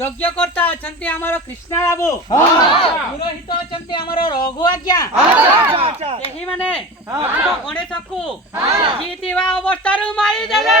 यज्ञ करता अछंती हमारो कृष्ण बाबू पुरोहित अछंती हमारो रघु आज्ञा सेही माने गणेश को जीतिवा अवस्था मारी देले।